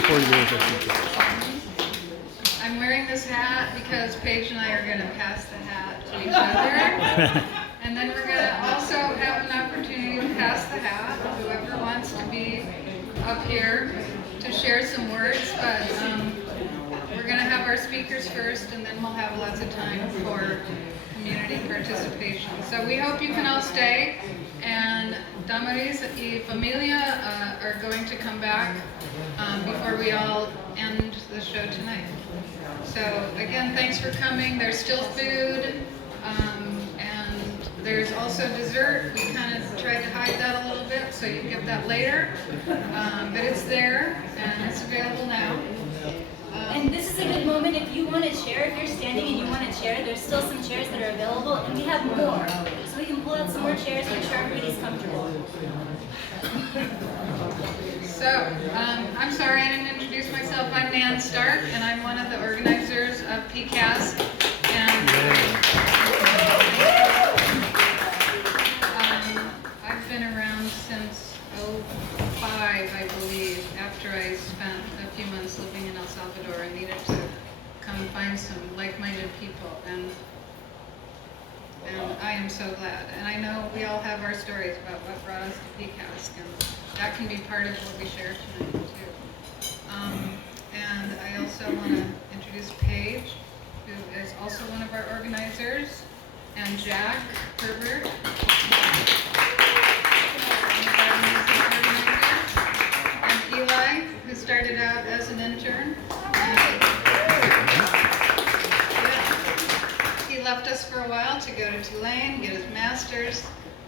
24 years of PCASC. I'm wearing this hat because Paige and I are going to pass the hat to each other. And then we're going to also have an opportunity to pass the hat, whoever wants to be up here to share some words. But we're going to have our speakers first, and then we'll have lots of time for community participation. So we hope you can all stay. And Damaris y Familia are going to come back before we all end the show tonight. So again, thanks for coming. There's still food, and there's also dessert. We kind of tried to hide that a little bit, so you get that later. But it's there, and it's available now. And this is a good moment if you want to chair. If you're standing and you want a chair, there's still some chairs that are available, and we have more. So we can pull out some more chairs, make sure everybody's comfortable. So, I'm sorry I didn't introduce myself. I'm Nan Stark, and I'm one of the organizers of PCASC. And I've been around since '05, I believe, after I spent a few months living in El Salvador and needed to come find some like-minded people. And I am so glad. And I know we all have our stories about what brought us to PCASC, and that can be part of what we share tonight, too. And I also want to introduce Paige, who is also one of our organizers, and Jack Herbert, one of our music organizers, and Eli, who started out as an intern. He left us for a while to go to Tulane, get his master's.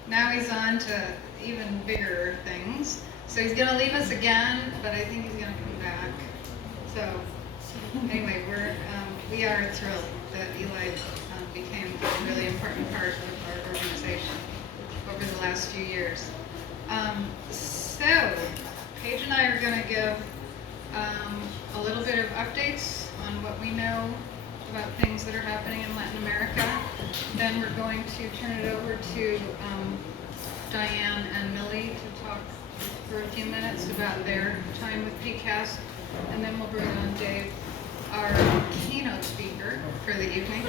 Now he's on to even bigger things. So he's going to leave us again, but I think he's going to come back. So anyway, we are thrilled that Eli became a really important part of our organization over the last few years. So Paige and I are going to give a little bit of updates on what we know about things that are happening in Latin America. Then we're going to turn it over to Diane and Millie to talk for a few minutes about their time with PCASC, and then we'll bring on Dave, our keynote speaker for the evening.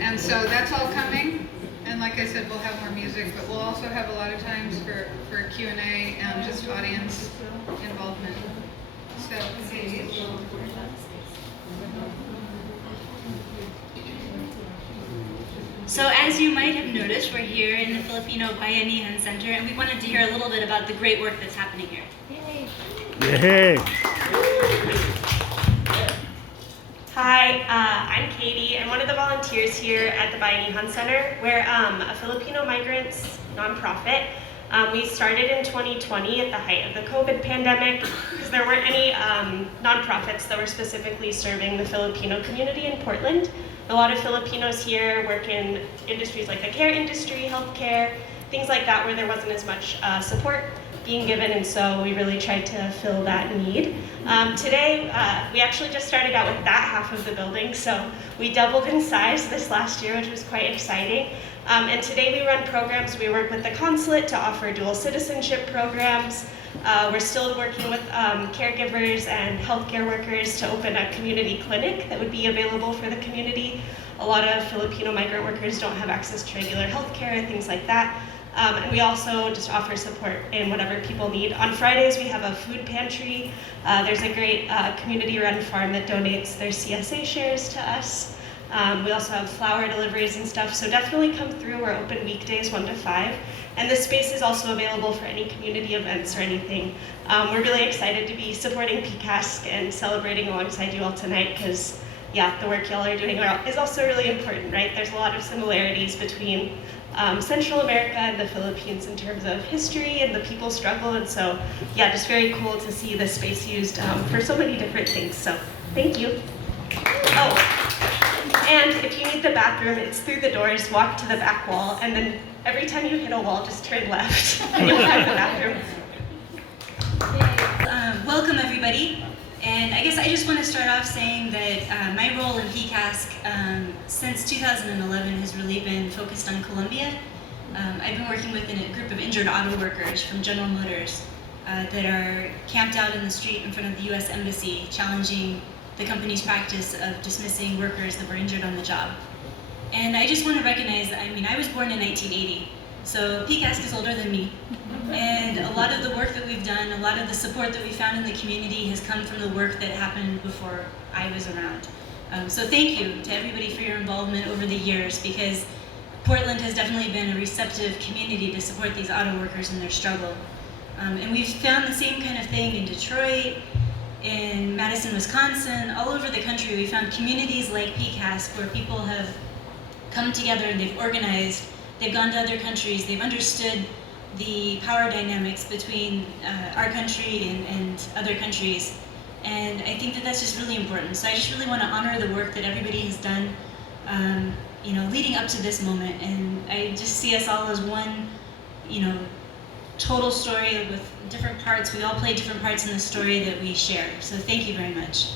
And so that's all coming, and like I said, we'll have more music, but we'll also have a lot of times for Q&A and just audience involvement. So, Paige. So as you might have noticed, we're here in the Filipino Banayihan Center, and we wanted to hear a little bit about the great work that's happening here. Yay! Yay! Hi, I'm Katie. I'm one of the volunteers here at the Banayihan Center. We're a Filipino migrants nonprofit. We started in 2020 at the height of the COVID pandemic because there weren't any nonprofits that were specifically serving the Filipino community in Portland. A lot of Filipinos here work in industries like the care industry, healthcare, things like that where there wasn't as much support being given, and so we really tried to fill that need. Today, we actually just started out with that half of the building, so we doubled in size this last year, which was quite exciting. And today we run programs. We work with the consulate to offer dual citizenship programs. We're still working with caregivers and healthcare workers to open a community clinic that would be available for the community. A lot of Filipino migrant workers don't have access to regular healthcare and things like that. And we also just offer support in whatever people need. On Fridays, we have a food pantry. There's a great community-run farm that donates their CSA shares to us. We also have flower deliveries and stuff, so definitely come through. We're open weekdays 1 to 5. And this space is also available for any community events or anything. We're really excited to be supporting PCASC and celebrating alongside you all tonight because, yeah, the work y'all are doing is also really important, right? There's a lot of similarities between Central America and the Philippines in terms of history and the people struggle, and so, yeah, just very cool to see this space used for so many different things, so thank you. Oh, and if you need the bathroom, it's through the doors, walk to the back wall, and then every time you hit a wall, just turn left, and you'll find the bathroom. Welcome everybody, and I guess I just want to start off saying that my role in PCASC since 2011 has really been focused on Colombia. I've been working with a group of injured auto workers from General Motors that are camped out in the street in front of the U.S. Embassy, challenging the company's practice of dismissing workers that were injured on the job. And I just want to recognize, I mean, I was born in 1980, so PCASC is older than me. And a lot of the work that we've done, a lot of the support that we found in the community has come from the work that happened before I was around. So thank you to everybody for your involvement over the years, because Portland has definitely been a receptive community to support these auto workers in their struggle. And we've found the same kind of thing in Detroit, in Madison, Wisconsin, all over the country. We found communities like PCASC where people have come together and they've organized, they've gone to other countries, they've understood the power dynamics between our country and other countries. And I think that that's just really important. So I just really want to honor the work that everybody has done, leading up to this moment. And I just see us all as one, total story with different parts. We all play different parts in the story that we share. So thank you very much.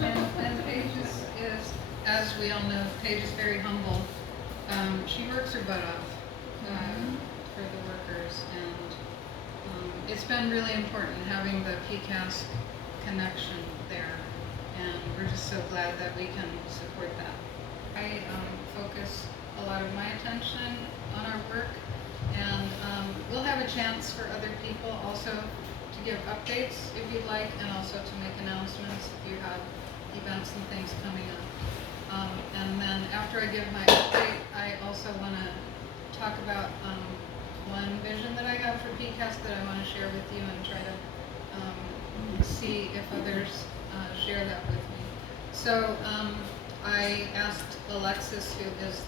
And Paige is, as we all know, Paige is very humble. She works her butt off for the workers, and it's been really important having the PCASC connection there, and we're just so glad that we can support that. I focus a lot of my attention on our work, and we'll have a chance for other people also to give updates if you'd like, and also to make announcements if you have events and things coming up. And then after I give my update, I also want to talk about one vision that I have for PCASC that I want to share with you, and try to see if others share that with me. So I asked Alexis, who is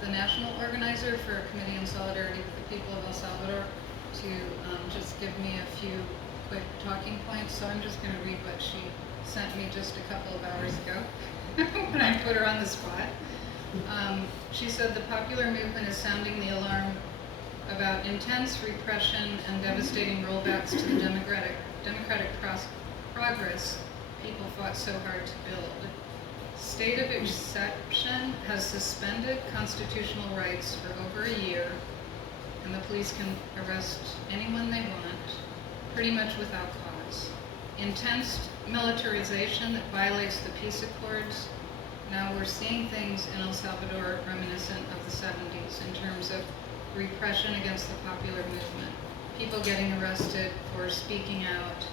the national organizer for a committee in solidarity with the people of El Salvador, to just give me a few quick talking points. So I'm just going to read what she sent me just a couple of hours ago when I put her on the spot. She said the popular movement is sounding the alarm about intense repression and devastating rollbacks to the democratic progress people fought so hard to build. State of exception has suspended constitutional rights for over a year, and the police can arrest anyone they want, pretty much without cause. Intense militarization that violates the peace accords. Now we're seeing things in El Salvador reminiscent of the 70s in terms of repression against the popular movement. People getting arrested for speaking out.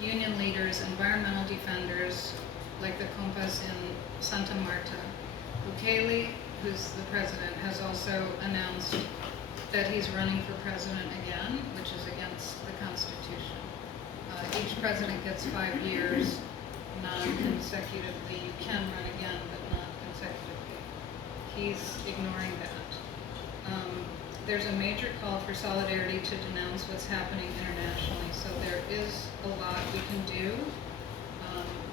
Union leaders, environmental defenders, like the compas in Santa Marta. Bukele, who's the president, has also announced that he's running for president again, which is against the Constitution. Each president gets 5 years, non-consecutively. You can run again, but not consecutively. He's ignoring that. There's a major call for solidarity to denounce what's happening internationally, so there is a lot we can do.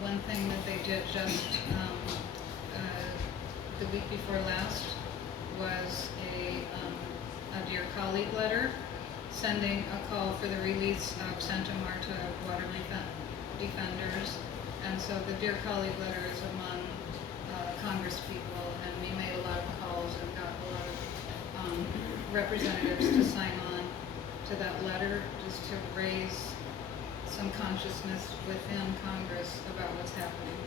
One thing that they did just the week before last was a Dear Colleague letter sending a call for the release of Santa Marta water defenders. And so the Dear Colleague letter is among Congress people, and we made a lot of calls and got a lot of representatives to sign on to that letter, just to raise some consciousness within Congress about what's happening.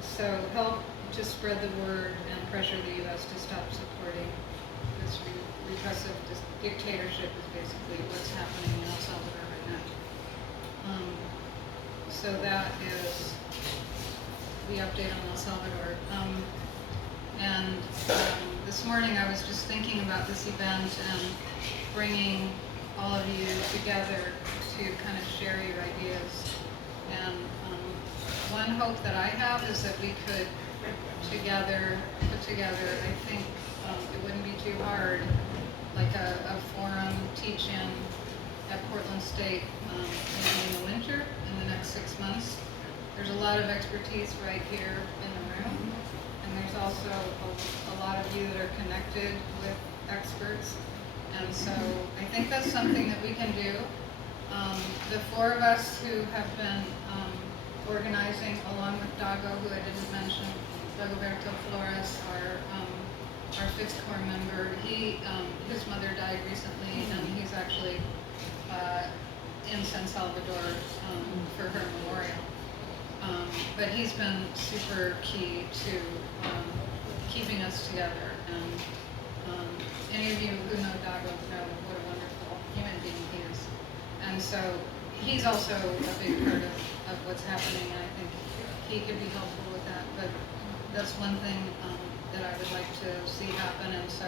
So help to spread the word and pressure the U.S. to stop supporting this repressive dictatorship is basically what's happening in El Salvador right now. So that is the update on El Salvador. This morning I was just thinking about this event and bringing all of you together to kind of share your ideas. And one hope that I have is that we could put together, I think it wouldn't be too hard, like a forum teach-in at Portland State maybe in the winter, in the next 6 months. There's a lot of expertise right here in the room, and there's also a lot of you that are connected with experts. And so I think that's something that we can do. The 4 of us who have been organizing, along with Dago, who I didn't mention, Doug Dagoberto Flores, our fifth core member, his mother died recently, and he's actually in San Salvador for her memorial. But he's been super key to keeping us together. And any of you who know Dago know what a wonderful human being he is. And so he's also a big part of what's happening. I think he could be helpful with that. But that's one thing that I would like to see happen. And so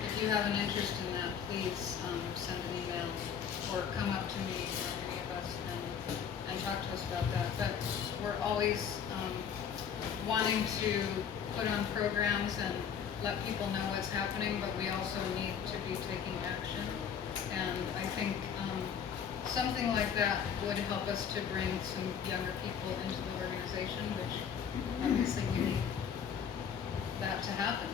if you have an interest in that, please send an email or come up to me or any of us and talk to us about that. But we're always wanting to put on programs and let people know what's happening, but we also need to be taking action. And I think something like that would help us to bring some younger people into the organization, which obviously we need that to happen.